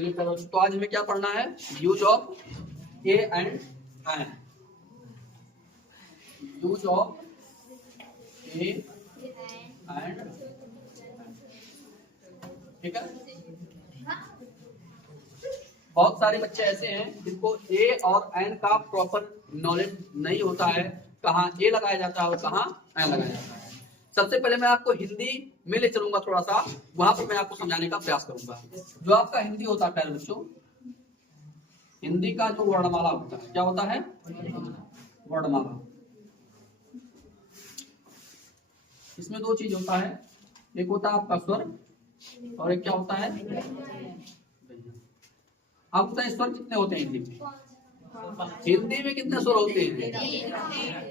चलिए तो आज हमें क्या पढ़ना है, use of a and an, use of a and, ठीक है। बहुत सारे बच्चे ऐसे हैं जिनको ए और एन का प्रॉपर नॉलेज नहीं होता है, कहाँ ए लगाया जाता है और कहाँ एन लगाया जाता है। सबसे पहले मैं आपको हिंदी में ले चलूंगा, थोड़ा सा वहां पर मैं आपको समझाने का प्रयास करूंगा। जो आपका हिंदी होता है प्यारे बच्चों, हिंदी का जो वर्णमाला होता है, क्या होता है, वर्णमाला। इसमें दो चीज होता है, एक होता है आपका स्वर और एक क्या होता है, आप बताइए स्वर कितने होते हैं हिंदी में? हिंदी में कितने स्वर होते हैं?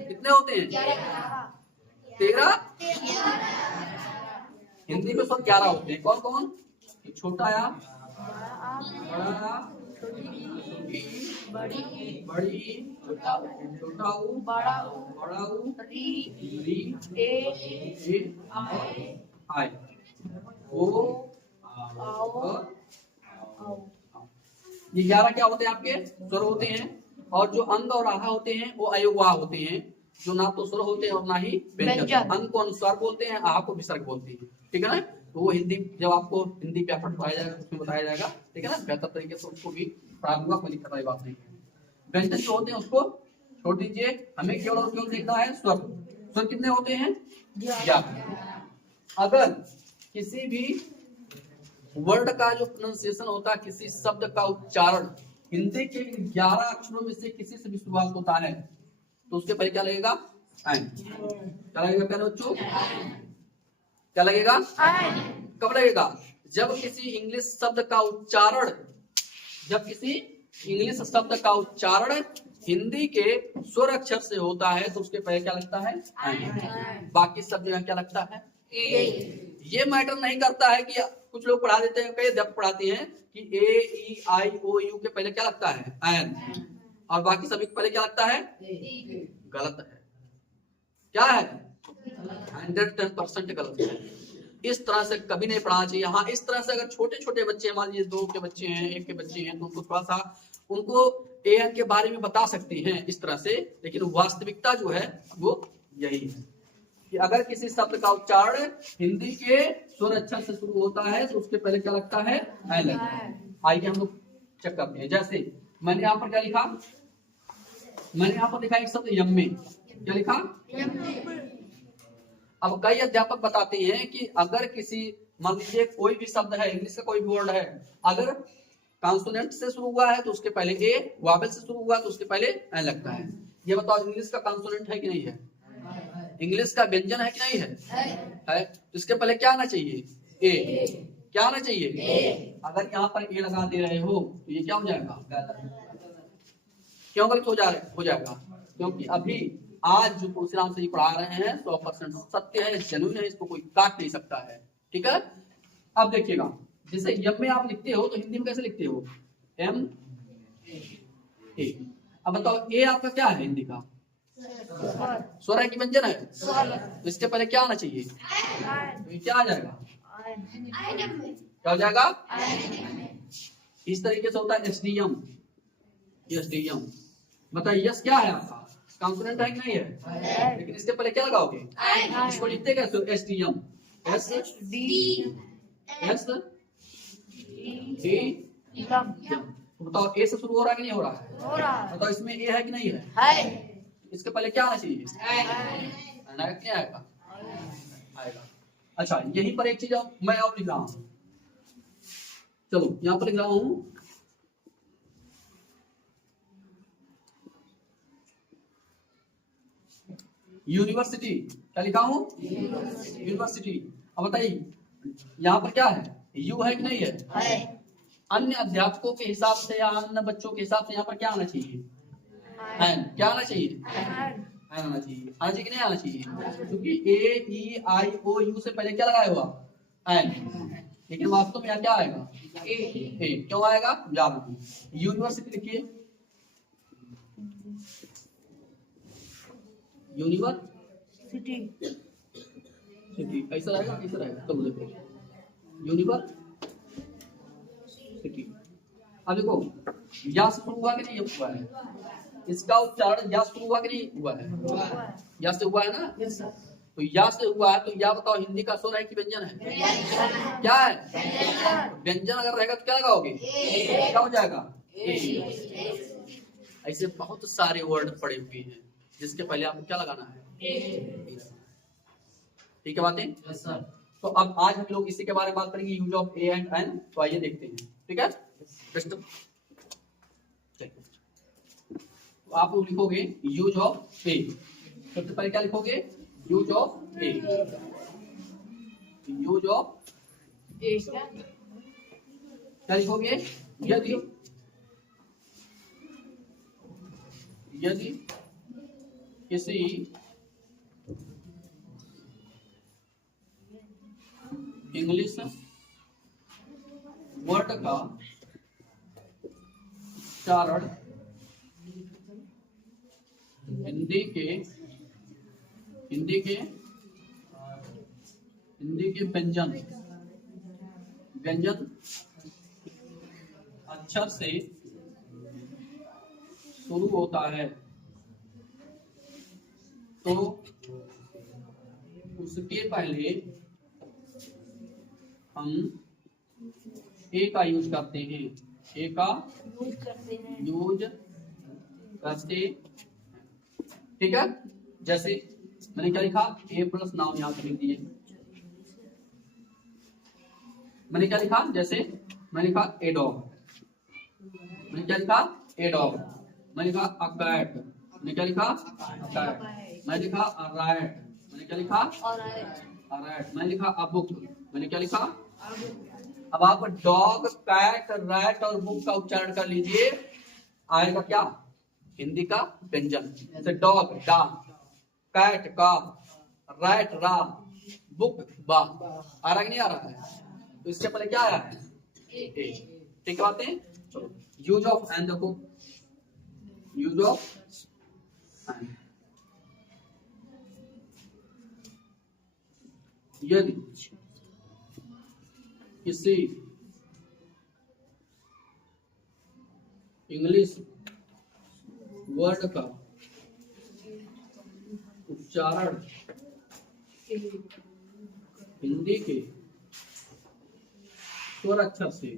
कितने होते हैं? 13। हिंदी में स्वर 11 होते हैं। कौन कौन? छोटा या, बड़ा, बड़ी, छोटा ऊ, बड़ा ऊ, री, ए, आई, ओ, ये 11 क्या होते हैं आपके स्वर होते हैं। और जो अंग और आहा होते हैं वो अयोगवाह होते हैं, जो ना तो स्वर होते हैं और ना ही व्यंजन। अंग को अनुस्वार बोलते हैं, आहा को विसर्ग बोलते हैं, ठीक है ना। तो वो हिंदी जब आपको हिंदी व्याकरण पढ़ाया जाएगा उसमें बताया जाएगा, ठीक है ना, बेहतर तरीके से उसको भी पढ़ा दूंगा, कोई दिक्कत वाली बात नहीं है। व्यंजन जो होते हैं उसको छोड़ दीजिए, हमें केवल और केवल देखना है स्वर। स्वर कितने होते हैं? 11। अगर किसी भी वर्ड का जो प्रोनाउंसिएशन होता है, किसी शब्द का उच्चारण हिंदी के 11 अक्षरों में से किसी से भी शुरुआत होता है तो उसके पहले क्या लगेगा? एन। क्या लगेगा प्यारे बच्चों? क्या लगेगा? कब लगेगा? जब किसी इंग्लिश शब्द का उच्चारण, जब किसी इंग्लिश शब्द का उच्चारण हिंदी के स्वर अक्षर से होता है तो उसके पहले क्या लगता है? एन। बाकी सब जगह क्या लगता है? ये मैटर नहीं करता है कि कुछ लोग पढ़ा देते हैं, कई अध्यापक पढ़ाते हैं कि ए ई आई ओ यू के पहले क्या लगता है? एन, और बाकी सभी के पहले क्या लगता है? गलत है। क्या है? 110% गलत है। इस तरह से कभी नहीं पढ़ाना चाहिए। हाँ, इस तरह से अगर छोटे छोटे बच्चे, मान लीजिए 2 के बच्चे हैं, 1 के बच्चे हैं, तो उनको थोड़ा सा उनको ए एन के बारे में बता सकते हैं इस तरह से, लेकिन वास्तविकता जो है वो यही है कि अगर किसी शब्द का उच्चारण हिंदी के स्वर अक्षर से शुरू होता है तो उसके पहले क्या लगता है? एन लगता है। आइए हम लोग चेक करते हैं। जैसे मैंने यहाँ पर क्या लिखा? मैंने यहाँ पर लिखा एक शब्द यम्मे। क्या लिखा? अब कई अध्यापक बताते हैं कि अगर किसी, मान लीजिए कोई भी शब्द है, इंग्लिश का कोई भी वर्ड है, अगर कॉन्सोनेंट से शुरू हुआ है तो उसके पहले ए, वावेल से शुरू हुआ तो उसके पहले एन लगता है। ये बताओ इंग्लिश का कॉन्सोनेंट है कि नहीं है? इंग्लिश का व्यंजन है कि नहीं है? तो इसके पहले क्या आना चाहिए? ए। क्या आना चाहिए? ए। अगर यहाँ पर ए लगा दे रहे हो तो ये क्या हो जाएगा? क्यों गलत हो जाएगा? क्योंकि अभी आज जो परशुराम से पढ़ा रहे हैं 100% सत्य है, जेन्युइन है, इसको कोई काट नहीं सकता है, ठीक है। अब देखिएगा, जैसे यम में आप लिखते हो तो हिंदी में कैसे लिखते हो? M A. अब बताओ ए आपका क्या है हिंदी का? स्वर है कि व्यंजन है? तो इसके पहले क्या आना चाहिए? तो ये क्या आ जाएगा? क्या हो जाएगा? इस तरीके से होता है एसडीएम। एसडीएम बताइए, यस क्या है आपका? कॉन्सोनेंट है कि नहीं है? लेकिन इसके पहले क्या लगाओगे? इसको लिखते कैसे? SDM. S D S D. बताओ ए से शुरू हो रहा है कि नहीं हो रहा है? बताओ इसमें ए है कि नहीं है? इसके पहले क्या आना चाहिए? क्या आएगा? आएगा। अच्छा, यहीं पर एक चीज मैं और लिख रहा हूं, चलो यहां पर लिख रहा हूं यूनिवर्सिटी। क्या लिखा हूं? यूनिवर्सिटी। अब बताइए यहाँ पर क्या है? यू है कि नहीं है? अन्य अध्यापकों के हिसाब से या अन्य बच्चों के हिसाब से यहाँ पर क्या आना चाहिए? एन। क्या आना चाहिए? एन आना चाहिए। आना चाहिए कि नहीं आना चाहिए? क्योंकि ए ई आई ओ यू से पहले क्या लगाया हुआ? एन। लेकिन वास्तव में यहाँ क्या आएगा? ए। क्यों आएगा? याद। यूनिवर्सिटी लिखिए, यूनिवर्सिटी। ऐसा रहेगा? तो देखो यूनिवर्सिटी, अब देखो या से शुरू हुआ कि नहीं हुआ है, इसका उच्चारण या से शुरू हुआ कि नहीं हुआ है, या से हुआ है ना। तो या से हुआ है तो या बताओ हिंदी का स्वर है कि व्यंजन है, क्या है, व्यंजन अगर रहेगा तो क्या लगाओगे, क्या हो जाएगा, ऐसे बहुत सारे वर्ड पड़े हुए हैं जिसके पहले आपको क्या लगाना है, ठीक है बातें। तो अब आज हम लोग इसी के बारे में बात करेंगे, use of a and an. तो आइए देखते हैं, ठीक है। तो आप लोग लिखोगे यूज ऑफ ए, सबसे पहले क्या लिखोगे, use of A, use of A क्या लिखोगे, यदि किसी इंग्लिश वर्ड का उच्चारण हिंदी के व्यंजन अक्षर से शुरू होता है तो उसके पहले हम ए का यूज करते हैं, ए का यूज करते, ठीक है। जैसे मैंने क्या लिखा, ए प्लस नाउन यहाँ पर लिख दिए, मैंने क्या लिखा, जैसे मैंने लिखा ए डॉग, मैंने क्या लिखा, ए डॉग, मैंने लिखा अ कैट, मैंने क्या लिखा, कैट, मैंने लिखा अ रैट, मैंने क्या लिखा, रैट, मैंने लिखा अ बुक, मैंने क्या लिखा। अब आप डॉग, कैट, रैट और बुक का उच्चारण कर लीजिए, आएगा क्या, हिंदी का व्यंजन। जैसे डॉग डा, कैट का, रैट रा, बुक बा, आ रहा कि नहीं आ रहा है, तो इससे पहले क्या आया है, ए, ठीक है बातें। चलो यूज ऑफ एन देखो, यूज ऑफ एन, यदि किसी इंग्लिश वर्ड का उच्चारण हिंदी के स्वर अक्षर से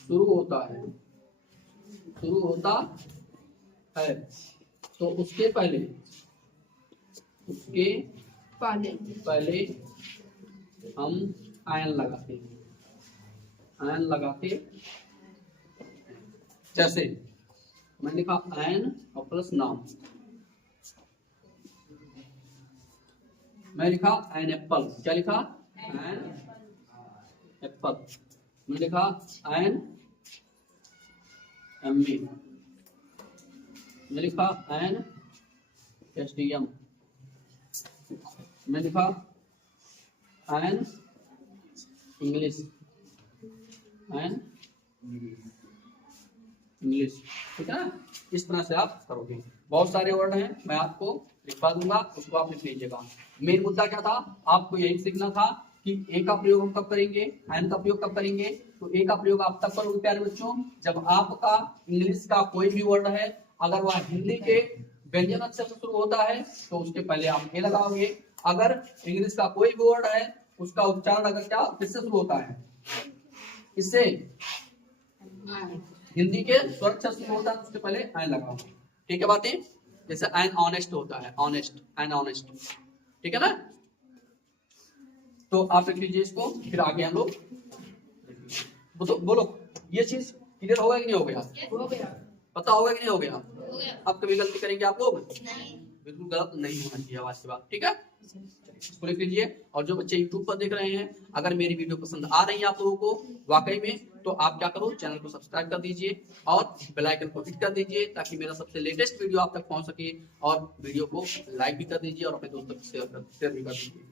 शुरू होता है तो उसके पहले हम आयन लगाते, जैसे मैंने लिखा आयन और प्लस नाउन, मैं लिखा एन एप्पल, क्या लिखा, एन एप्पल, मैं लिखा एन एमबी, मैं लिखा एन एसडीएम, मैं लिखा एन इंग्लिश, ठीक है ना। इस तरह से आप करोगे, बहुत सारे वर्ड हैं, मैं आपको लिखवा दूंगा, उसको आप लिख लीजिएगा। मेन मुद्दा क्या था, आपको यही सीखना था कि ए का प्रयोग हम कब करेंगे, एन का प्रयोग कब करेंगे। तो ए का प्रयोग आप तब करोगे प्यारे बच्चों, जब आपका इंग्लिश का कोई भी वर्ड है अगर वह हिंदी के व्यंजन अक्षर से शुरू होता है तो उसके पहले आप ए लगाओगे। अगर इंग्लिश का कोई भी वर्ड है उसका उच्चारण अगर क्या किससे शुरू होता है, इससे हिंदी के स्वर अक्षर से शुरू होता है, उसके पहले एन लगाओ, ठीक है बातें। जैसे एन ऑनेस्ट होता है, ऑनेस्ट, एन ऑनेस्ट, ठीक है ना। तो आप लिख लीजिए इसको, फिर आगे हम लोग तो बोलो, ये चीज क्लियर हो गया कि नहीं हो गया, पता होगा कि नहीं हो गया। अब कभी गलती करेंगे आप लोग, बिल्कुल गलत नहीं होना चाहिए आवाज के बाद, ठीक है। इसको लिख लीजिए। और जो बच्चे YouTube पर देख रहे हैं, अगर मेरी वीडियो पसंद आ रही है आप लोगों को वाकई में, तो आप क्या करो, चैनल को सब्सक्राइब कर दीजिए और बेल आइकन को हिट कर दीजिए ताकि मेरा सबसे लेटेस्ट वीडियो आप तक पहुंच सके। और वीडियो को लाइक भी कर दीजिए और अपने दोस्तों को शेयर भी कर दीजिए।